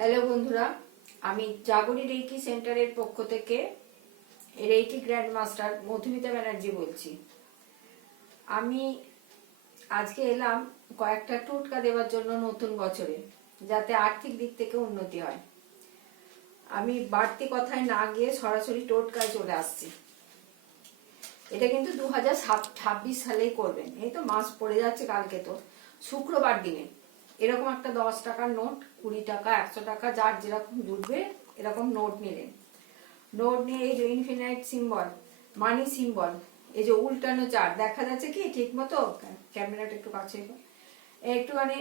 Hello বন্ধুরা, আমি জাগরি reiki সেন্টারের পক্ষ থেকে reiki grand master Madhumita Banerjee বলছি। আমি আজকে এলাম কয়েকটা টোটকা দেওয়ার জন্য নতুন বছরে, যাতে আর্থিক দিক থেকে উন্নতি হয়। আমি বাড়তি কথায় না গিয়ে সরাসরি টোটকায় চলে আসছি। এটা কিন্তু 2026 সালেই করবেন। এই তো মাস পড়ে যাচ্ছে, কালকে তো শুক্রবার দিনে এরকম একটা 10 টাকার নোট, 20 টাকা, 100 টাকা, যার যেরকম জুটবে এরকম নোট নিলেন। নোট নিয়ে এই যে ইনফিনাইট সিম্বল, মানি সিম্বল, এই যে উল্টানো চার দেখা যাচ্ছে কি ঠিক মতো? ক্যামেরাটা একটু কাছে একটুখানি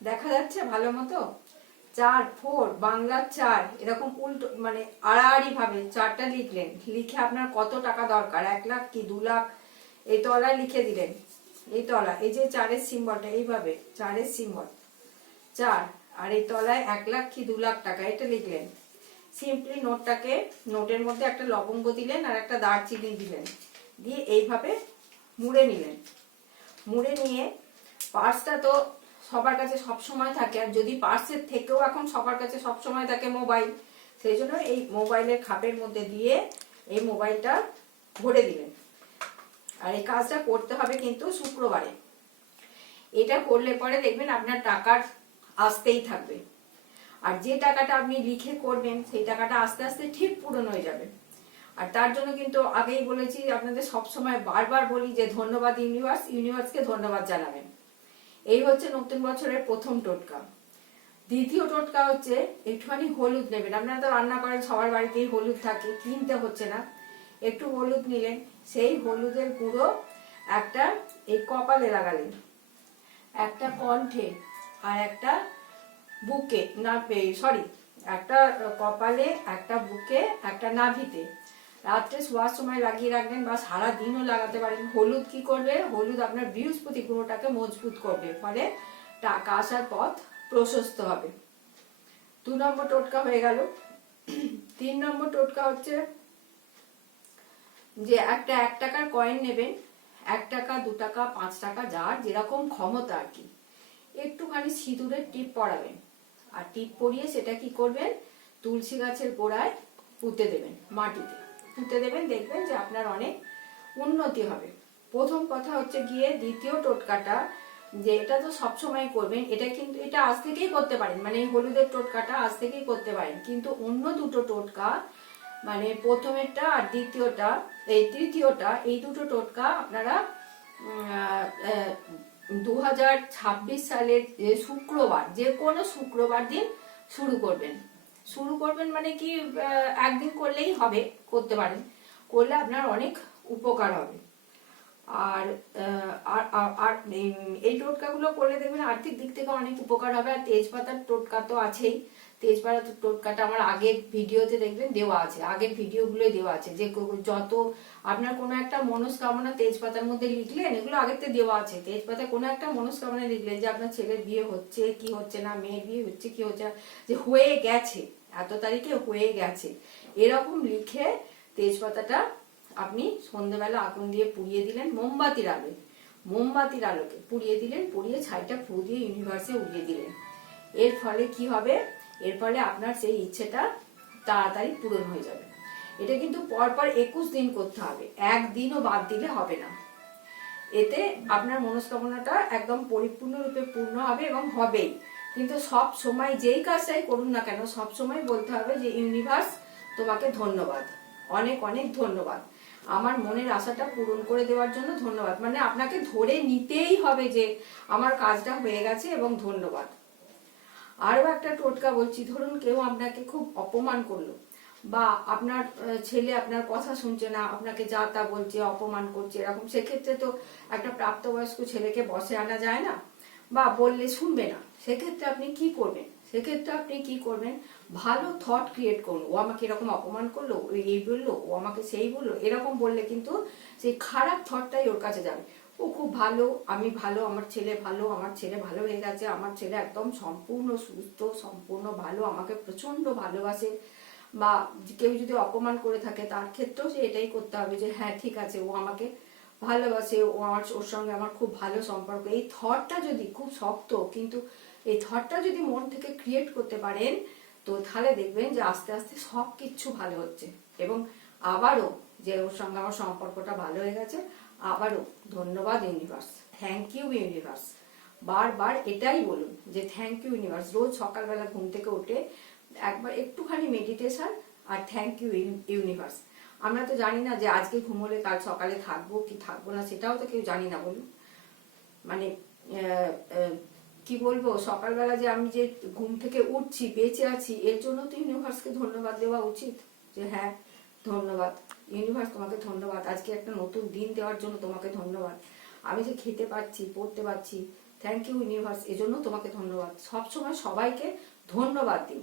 দেখা যাচ্ছে ভালো মতো? 4 4 বাংলার 4 এরকম উল্টো মানে আড়াআড়ি ভাবে চারটা লিখলেন। লিখে আপনার কত টাকা দরকার, 1 লাখ কি 2 লাখ, এই তলায় লিখে দিলেন। এই তলা এই যে 4-এর সিম্বলটা, এইভাবে 4-এর সিম্বল 4, আর এই তলায় 1 লাখ কি 2 লাখ টাকা, এটা লিখলেন। সিম্পলি নোটটাকে, নোটের মধ্যে একটা লবঙ্গ দিলেন আর একটা দারচিনি দিলেন, দিয়ে এইভাবে মুড়ে নিলেন। মুড়ে নিয়ে পার্সটা তো সবার কাছে সব সময় থাকে, আর যদি পার্সের থেকেও এখন সবার কাছে সব সময় থাকে মোবাইল, সেই জন্য এই মোবাইলের খাপের মধ্যে দিয়ে এই মোবাইলটা ভরে দিলেন। আর এই কাজটা করতে হবে কিন্তু শুক্রবারে। এটা করলে পরে দেখবেন আপনার টাকার আসতেই থাকবে। আর যে টাকাটা আপনি লিখে করবেন সেই টাকাটা আস্তে আস্তে ঠিক পূরণ হয়ে যাবে। আর তার জন্য কিন্তু আগেই বলেছি, আপনাদের সবসময় বারবার বলি যে ধন্যবাদ ইউনিভার্স, ইউনিভার্সকে ধন্যবাদ জানাবেন। এই হচ্ছে নতুন বছরের প্রথম টোটকা। দ্বিতীয় টোটকা হচ্ছে একটুখানি হলুদ নেবেন। আপনারা তো রান্না করেন, সবার বাড়িতেই হলুদ থাকে, কিনতে হচ্ছে না। একটু হলুদ নিলেন, সেই হলুদের গুঁড়ো একটা এই কপালে লাগালেন, একটা কণ্ঠে, আর একটা বুকে, না সরি, একটা কপালে, একটা বুকে, একটা নাভিতে। রাত্রে শোয়ার সময় লাগিয়ে রাখবেন বা সারা দিনও লাগাতে পারেন। হলুদ কি করবে? হলুদ আপনার বৃহস্পতি গ্রহটাকে মজবুত করবে, ফলে টাকা আসার পথ প্রশস্ত হবে। 2 নম্বর টোটকা হয়ে গেল। 3 নম্বর টোটকা হচ্ছে যে একটা 1 টাকার কয়েন নেবেন। 1 টাকা, 2 টাকা, 5 টাকা, যার যেরকম ক্ষমতা আর কি, একটুখানি সিঁদুরের টিপ পরাবেন। আর টিপ পরিয়ে সেটা কি করবেন? তুলসী গাছের গোড়ায় পুঁতে দেবেন, মাটিতে পুঁতে দেবেন। দেখবেন যে আপনার অনেক উন্নতি হবে। প্রথম কথা হচ্ছে গিয়ে দ্বিতীয় টোটকাটা, যে এটা তো সবসময় করবেন, এটা কিন্তু এটা আজ থেকেই করতে পারেন, মানে এই হলুদের টোটকাটা আজ থেকেই করতে পারেন। কিন্তু অন্য দুটো টোটকা, মানে প্রথমেরটা আর দ্বিতীয়টা, এই তৃতীয়টা, এই দুটো টোটকা আপনারা 2026 সালের যে শুক্রবার, যে কোনো শুক্রবার দিন শুরু করবেন। শুরু করবেন মানে কি, একদিন করলেই হবে, করতে পারেন। করলে আপনার অনেক উপকার হবে। আর আর এই টোটকাগুলো করলে দেখবেন আর্থিক দিক থেকে অনেক উপকার হবে। আর তেজপাতার টোটকা তো আছেই। তেজপাতার টোটকাটা আমার আগের ভিডিওতে দেখবেন দেওয়া আছে, আগের ভিডিওগুলোই দেওয়া আছে। যে যত আপনার কোনো একটা মনস্কামনা তেজপাতার মধ্যে লিখলেন, এগুলো আগেতে দেওয়া আছে। তেজপাতা কোনো একটা মনস্কামনা লিখলেন, যে আপনার ছেলের বিয়ে হচ্ছে কি হচ্ছে না, মেয়ের বিয়ে হচ্ছে কি হচ্ছে না, যে হয়ে গেছে, এত তারিখে হয়ে গেছে, এরকম লিখে তেজপাতাটা আপনি সন্ধ্যেবেলা আগুন দিয়ে পুড়িয়ে দিলেন, মোমবাতির আলোকে পুড়িয়ে দিলেন, পুড়িয়ে ছাইটা ফু দিয়ে ইউনিভার্সে উড়িয়ে দিলেন। এর ফলে কি হবে? এর ফলে আপনার সেই ইচ্ছেটা তাড়াতাড়ি পূরণ হয়ে যাবে। এটা কিন্তু পরপর 21 দিন করতে হবে, একদিনও বাদ দিলে হবে না। এতে আপনার মনস্কামনাটা একদম পরিপূর্ণরূপে পূর্ণ হবে, এবং হবেই। কিন্তু সব সময় যেই কাজটাই করুন না কেন, সব সময় বলতে হবে যে ইউনিভার্স তোমাকে ধন্যবাদ, অনেক অনেক ধন্যবাদ, আমার মনের আশাটা পূরণ করে দেওয়ার জন্য ধন্যবাদ। মানে আপনাকে ধরে নিতেই হবে যে আমার কাজটা হয়ে গেছে এবং ধন্যবাদ। আরো একটা টোটকা বলছি। ধরুন কেউ আপনাকে খুব অপমান করলো, বা আপনার ছেলে আপনার কথা শুনছে না, আপনাকে যা তা বলছে, অপমান করছে, এরকম। সেক্ষেত্রে তো একটা প্রাপ্তবয়স্ক ছেলেকে বসে আনা যায় না, বা বললে শুনবে না। সেক্ষেত্রে আপনি কি করবেন? ভালো থট ক্রিয়েট করুন। ও আমাকে এরকম অপমান করলো, ও এই বললো, ও আমাকে সেই বললো, এরকম বললে কিন্তু সেই খারাপ থটটাই ওর কাছে যাবে। ও খুব ভালো, আমি ভালো, আমার ছেলে ভালো, আমার ছেলে ভালো হয়ে গেছে, আমার ছেলে একদম সম্পূর্ণ সুস্থ, সম্পূর্ণ ভালো, আমাকে প্রচন্ড ভালোবাসে। বা কেউ যদি অপমান করে থাকে, তার ক্ষেত্রেও সে এটাই করতে হবে যে হ্যাঁ ঠিক আছে, ও আমাকে ভালোবাসে, ওর সঙ্গে আমার খুব ভালো সম্পর্ক। এই থটটা যদি খুব শক্ত কিন্তু এই থটটা যদি মন থেকে ক্রিয়েট করতে পারেন, তো তাহলে দেখবেন যে আস্তে আস্তে সব কিছু ভালো হচ্ছে। এবং আবারও যে ওর সঙ্গে আমার সম্পর্কটা ভালো হয়ে গেছে, আবারও ধন্যবাদ ইউনিভার্স, থ্যাংক ইউ ইউনিভার্স। বারবার এটাই বলুন যে থ্যাংক ইউ ইউনিভার্স। রোজ সকালবেলা ঘুম থেকে উঠে একবার একটুখানি মেডিটেশন আর থ্যাংক ইউ ইউনিভার্স। আমরা তো জানি না যে আজকে ঘুমোলে কাল সকালে থাকবো কি থাকবো না, সেটাও তো কেউ জানি না বলুন। মানে কি বলবো, সকালবেলা যে আমি যে ঘুম থেকে উঠছি, বেঁচে আছি, এর জন্য তো ইউনিভার্সকে ধন্যবাদ দেওয়া উচিত। যে হ্যাঁ ধন্যবাদ ইউনিভার্স, তোমাকে ধন্যবাদ, আজকে একটা নতুন দিন দেওয়ার জন্য তোমাকে ধন্যবাদ। আমি যে খেতে পাচ্ছি, পড়তে পারছি, থ্যাংক ইউ ইউনিভার্স, এজন্য তোমাকে ধন্যবাদ। সবসময় সবাইকে ধন্যবাদ দিন।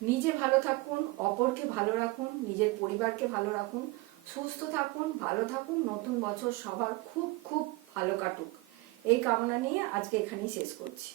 নিজে ভালো থাকুন, অপরকে ভালো রাখুন, নিজের পরিবারকে ভালো রাখুন, সুস্থ থাকুন, ভালো থাকুন। নতুন বছর সবার খুব খুব ভালো কাটুক, এই কামনা নিয়ে আজকে এখানেই শেষ করছি।